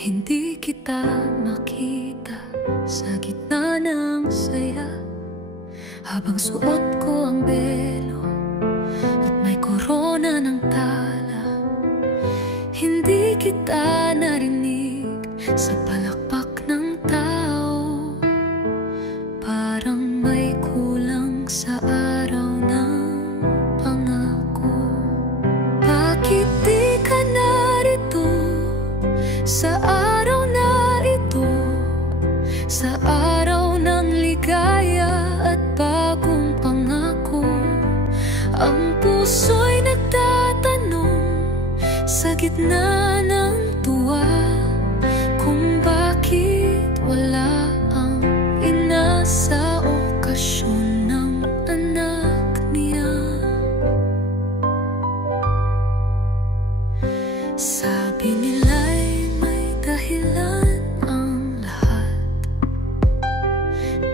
Hindi kita makita sa gitna ng saya, habang suot ko ang belo at may korona ng tala. Hindi kita narinig sa palakpak ng tao, parang may kulang sa araw ng pangako. Bakit di ka narito sa araw na ito, sa araw ng ligaya at bagong pangako? Ang puso'y nagtatanong sa gitna ng tuwa, kung bakit wala ang ina sa okasyon ng anak niya. Sabi nila'y may dahilan ang lahat,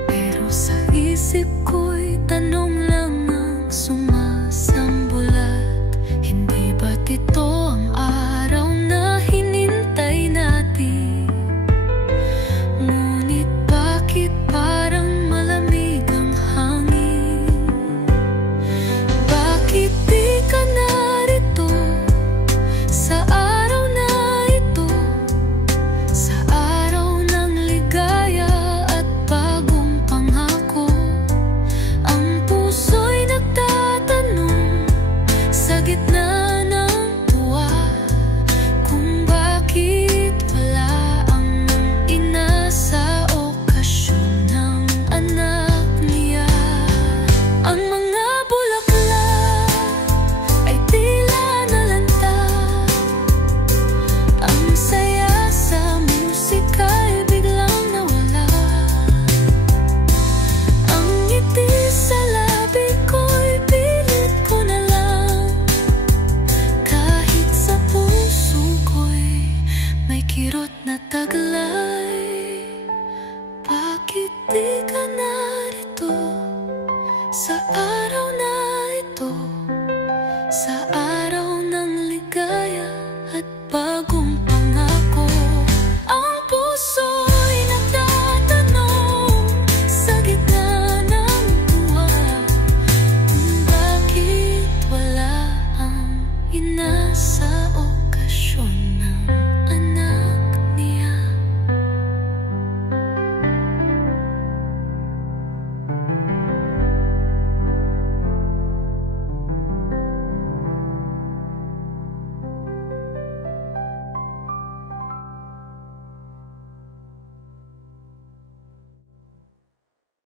pero sa isip ko'y tanong lang ang sumasambulat. Hindi ba't ito ang araw na hinintay natin? Ngunit bakit parang malamig ang hangin? Bakit di ka narito sa araw na ito, sa araw ng ligaya at bagong pangako? Ang puso'y nagtatanong sa gitna